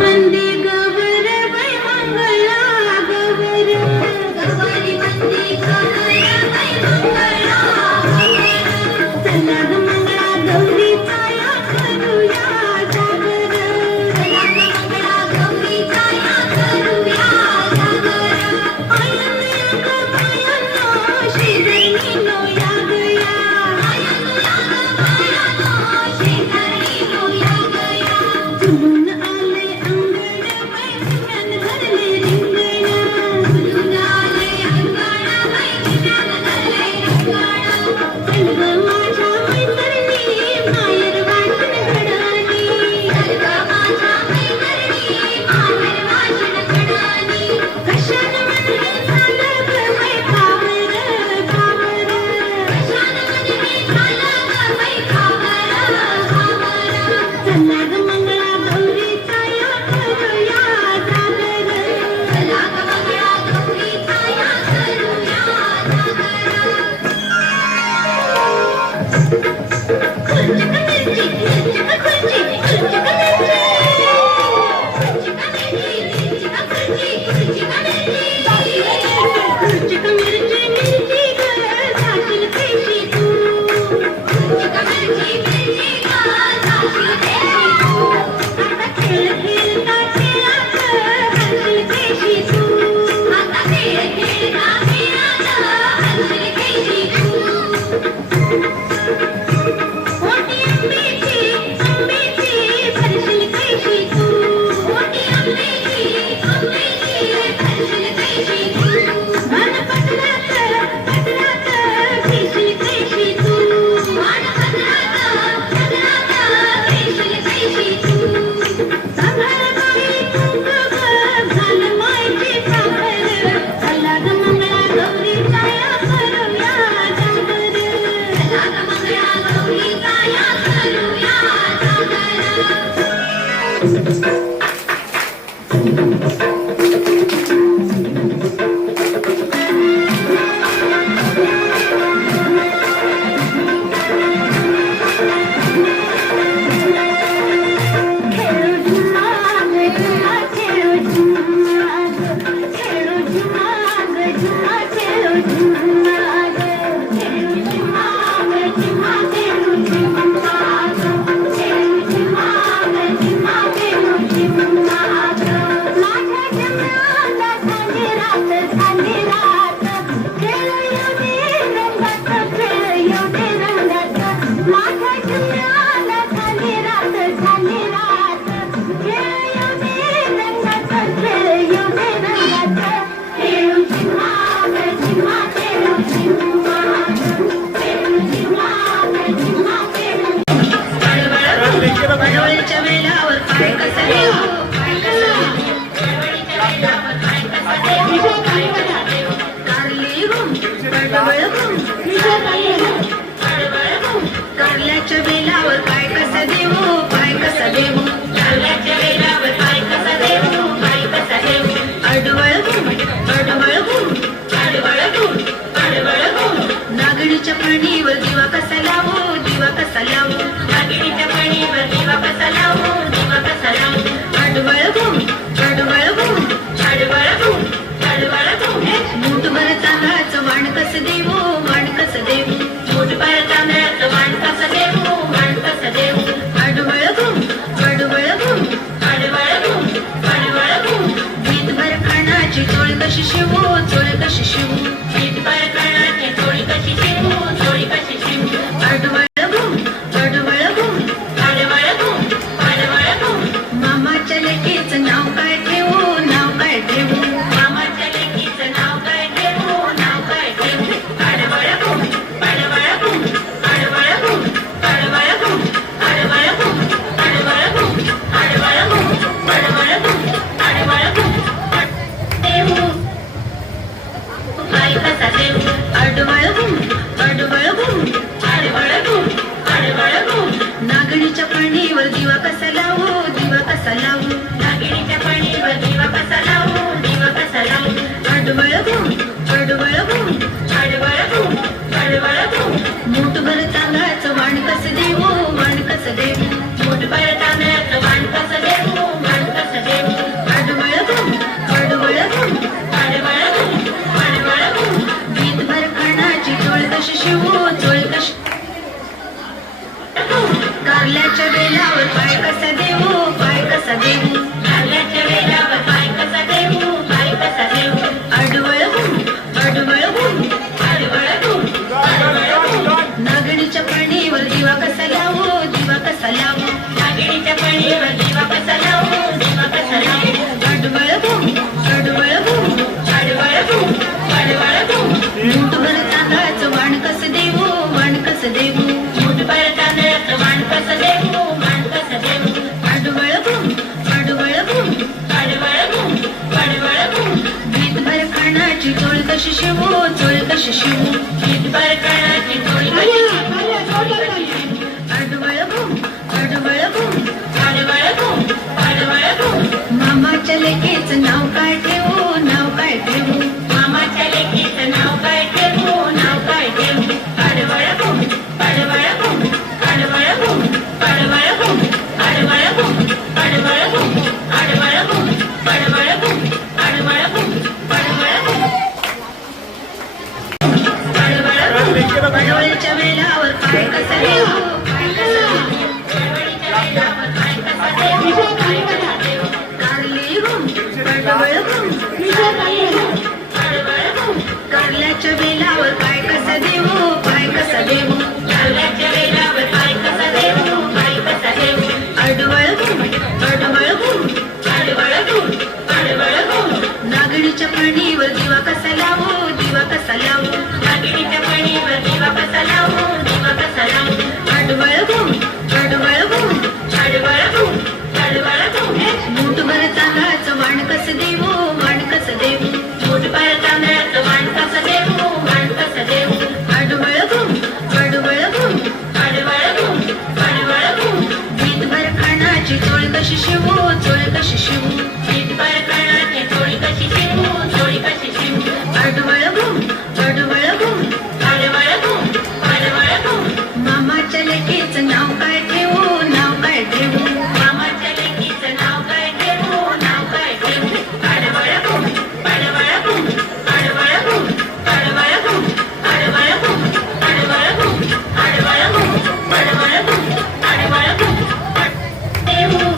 मंदी गवर वै मंगला गवर गवारी मंदी गवर वै मंगला गवर चला ग मंगळा गौरी छाया करूया जागर चला ग मंगळा गौरी छाया करूया जागर आयन ग मायनो श्रीधरणीनो या गया आयन ग मायनो श्रीधरणीनो या गया झुलून आले अंगण मैत्रिण धरले रिंगण झुलून आले अंगण मैत्रिण धरले रिंगण चल ग माझ्या मैत्रिणी माहेर वाचन घडानी चल ग माझ्या मैत्रिणी माहेर वाचन घडानी कशान मनवे झालं ग बाई खावर खावर कशान मनवे झालं ग बाई खावर खावर चला ग मंगळा गौरी छाया करूया जागर चला ग मंगळा गौरी छाया करूया खुर्चिक मिरची मिरची ग जाशील पेशी तू खुर्चिक मिरची मिरची ग जाशील पेशी तू आता खेळ खेळता खेळात हलशील पेशी तू आता खेळ खेळता खेळात हलशील पेशी तू मोठी आंब्याची भरशील पेशी तू मोठी आंब्याची भरशील पेशी तू मन पदरात घेशील पेशी तू मन पदरात घेशील पेशी तू सांभाळ बाई तू ग झालं मायची साखर चला ग मंगळा गौरी छाया करूया जागर चला ग मंगळा गौरी छाया करूया जागर गडबडीच्या वेळावर पाय कसा देऊ कारल्याच्या वेळावर पाय कसा देऊ पाय कसा देऊ कारल्याच्या वेळावर पाय कसा देऊ पाय कसा देऊ अडवळ नागणीच्या पाणीवर दिवा कसा लावू दिवा कसा लावू नागणीच्या पाणीवर दिवा कसा लावू दिवा कसा लावू मूठभर तांदळाचं वाण कसं देऊ वाण कसं देऊ मूठभर तांदळाचं वाण कसं देऊ वाण कसं देऊ वीटभर खाण्याची चोळी कशी शिवू चोळी कशी शिवू वीटभर खाण्याची चोळी कशी शिवू चोळी कशी शिवू मामाच्या लेकीचं नाव काय ठेवू नाव काय ठेवू मामाच्या लेकीचं नाव काय ठेवू नाव काय ठेवू नागणीच्या पाणीवर दिवा कसा लावू दिवा कसा लावू नागणीच्या पाणीवर दिवा कसा लावू दिवा कसा लावू मूठभर तांदळाचं वाण कसं देऊ वाण कसं देऊ मूठभर तांदळाचं वाण कसं देऊ वाण कसं देऊ पाणीवर दिवा कसा लावू दिवा कसा लावू कडवळ बूम कडवळ बूम कडवळ बूम कडवळ बूम मुठभर तांदळाचं वाण कसं देऊ वाण कसं देऊ मुठभर तांदळाचं वाण कसं देऊ वाण कसं देऊ कडवळ बूम कडवळ बूम कडवळ बूम कडवळ बूम भीतभर खाण्याची चोळ कशी शिवू चोळ कशी शिवू भीतभर खाण्याची चोळ कशी कडवळ बूम कडवळ बूम कडवळ बूम कडवळ बूम मामाच्या लेकीचं नाव काय ठेवू नाव काय ठेवू मामाच्या लेकीचं नाव काय ठेवू नाव काय ठेवू कडवळ बूम कडवळ बूम कडवळ बूम कडवळ बूम कडवळ बूम कडवळ बूम कडवळ बूम कडवळ बूम कडवळ बूम कडवळ बूम कडवळीच्या वेळावर काय कसं देऊ काय कसं देऊ कडवळीच्या वेळावर काय कसं देऊ काय कसं देऊ कारली बूम कडवळ बूम कडवळ बूम कारल्याच्या वेळावर काय कसं देऊ काय कसं देऊ कारल्याच्या वेळावर काय कसं देऊ काय कसं देऊ कडवळ बूम कडवळ बूम कडवळ बूम कडवळ बूम नागणीच्या पाणीवर दिवा कसा लावू दिवा कसा लावू नागणीच्या पाणीवर दिवा कसा लावू दिवा कसा लावू कडवळ बूम कडवळ बूम कडवळ बूम कडवळ बूम मुठभर तांदळाचं वाण कसं देऊ वाण कसं देऊ मुठभर तांदळाचं वाण कसं देऊ वाण कसं देऊ कडवळ बूम कडवळ बूम कडवळ बूम कडवळ बूम भीतभर खाण्याची चोळ कशी शिवू चोळ कशी शिवू भीतभर खाण्याची चोळी कशी शिवू चोळी कशी शिवू कडवळ बूम कडवळ बूम कडवळ बूम कडवळ बूम मामाच्या लेकीचं नाव काय ठेवू नाव काय ठेवू मामाच्या लेकीचं नाव काय ठेवू नाव काय ठेवू कडवळ बूम कडवळ बूम कडवळ बूम कडवळ बूम कडवळ बूम कडवळ बूम कडवळ बूम कडवळ बूम कडवळ बूम देऊ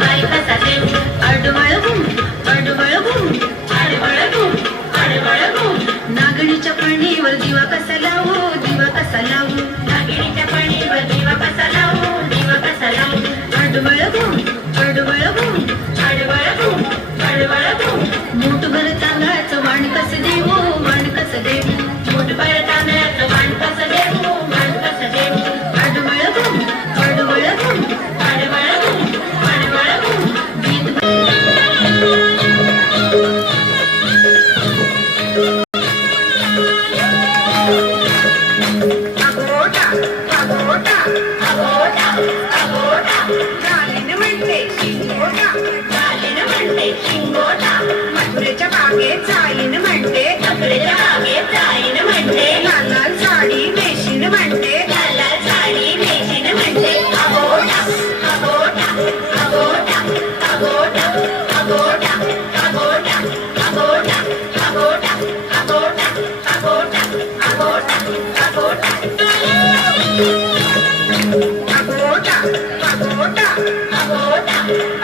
काय कसा देऊ कडवळ बूम कडवळ बूम कडवळ बूम कडवळ बूम नागणीच्या पाणीवर दिवा कसा लावू दिवा कसा लावू नागणीच्या पाणीवर दिवा कसा लावू दिवा कसा लावू कडवळ बूम कडवळ बूम कडवळ बूम कडवळ बूम मुठभर तांदळाचं वाण कसं देऊ वाण कसं देऊ मुठभर तांदळाचं वाण कसं देऊ वाण कसं देऊ कडवळ बूम कडवळ बूम कडवळ बूम कडवळ बूम अगोटा अगोटा अगोटा अगोटा गालीन म्हणते शिंगोटा गालीन म्हणते शिंगोटा मथुरेच्या बागेत जाईन म्हणते मथुरेच्या बागेत जाईन म्हणते लाल लाल साडी वेशीन म्हणते लाल लाल साडी वेशीन म्हणते अगोटा अगोटा अगोटा अगोटा अगोटा अगोटा अगोटा अगोटा अगोटा अगोटा अगोटा अगोटा अगोटा अगोटा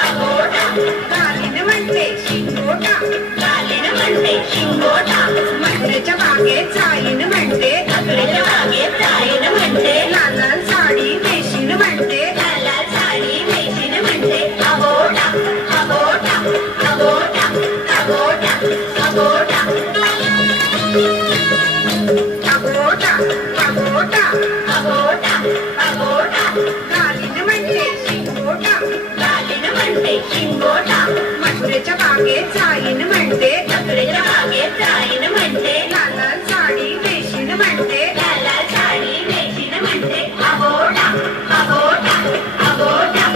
अगोटा गालीन म्हणते शिंगोटा गालीन म्हणते शिंगोटा मथुरेच्या बागेत जाईन म्हणते मथुरेच्या बागेत जाईन म्हणते लाल लाल साडी वेशीन म्हणते लाल लाल साडी वेशीन म्हणते अगोटा अगोटा अगोटा अगोटा अगोटा अगोटा अगोटा अगोटा अगोटा गालीन म्हणते शिंगोटा गालीन म्हणते शिंगोटा मथुरेच्या बागेत जाईन म्हणते मथुरेच्या बागेत जाईन म्हणते लाल लाल साडी वेशीन म्हणते लाल लाल साडी वेशीन म्हणते अगोटा अगोटा अगोटा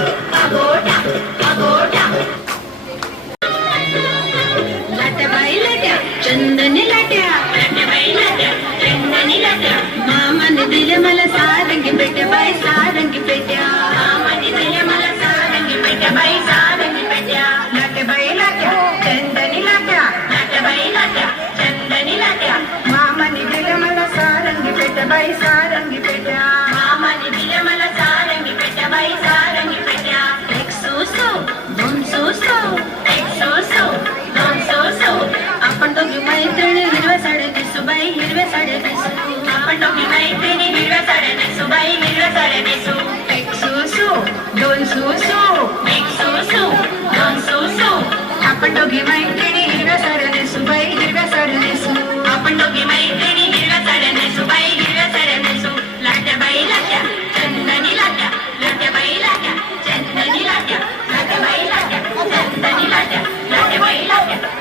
अगोटा अगोटा लाट्याबाई लाट्या चंदनी लाट्या लाट्याबाई लाट्या चंदनी लाट्या मामाने दिले मला सारंगी पेट्या बाई सारंगी पेट्या मामाने दिले मला सारंगी पेट्या बाई सारंगी पेट्या लाट्याबाई लाट्या चंदनी लाट्या लाट्याबाई लाट्या चंदनी लाट्या मामाने दिले मला सारंगी पेट्या बाई सारंगी पेट्या मामाने दिले मला सारंगी पेट्या बाई सारंगी पेट्या दोन सुसू एक सुसू दोन सुसू आपण दोघी मैत्रिणी हिरव्या साड्या नेसू बाई हिरव्या साड्या नेसू आपण दोघी मैत्रिणी हिरव्या साड्या नेसू बाई हिरव्या साड्या नेसू लाट्या बाई लाट्या चंदनी लाट्या लाट्या बाई लाट्या चंदनी लाट्या लाट्या बाई लाट्या चंदनी लाट्या लाट्या बाई लाट्या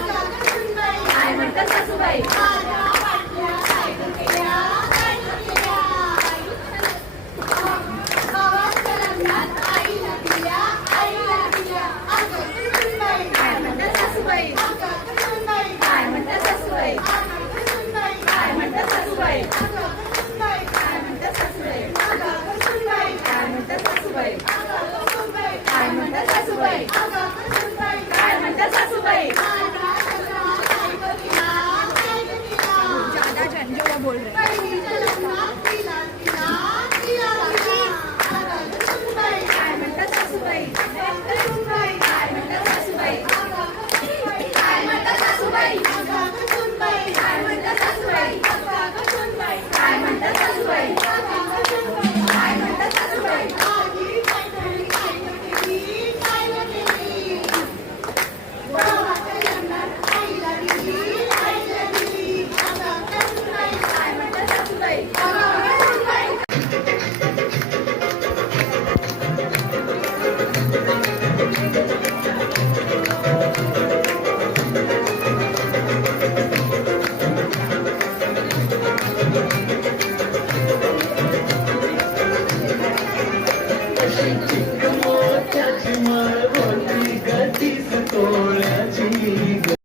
काय म्हणतात सासूबाई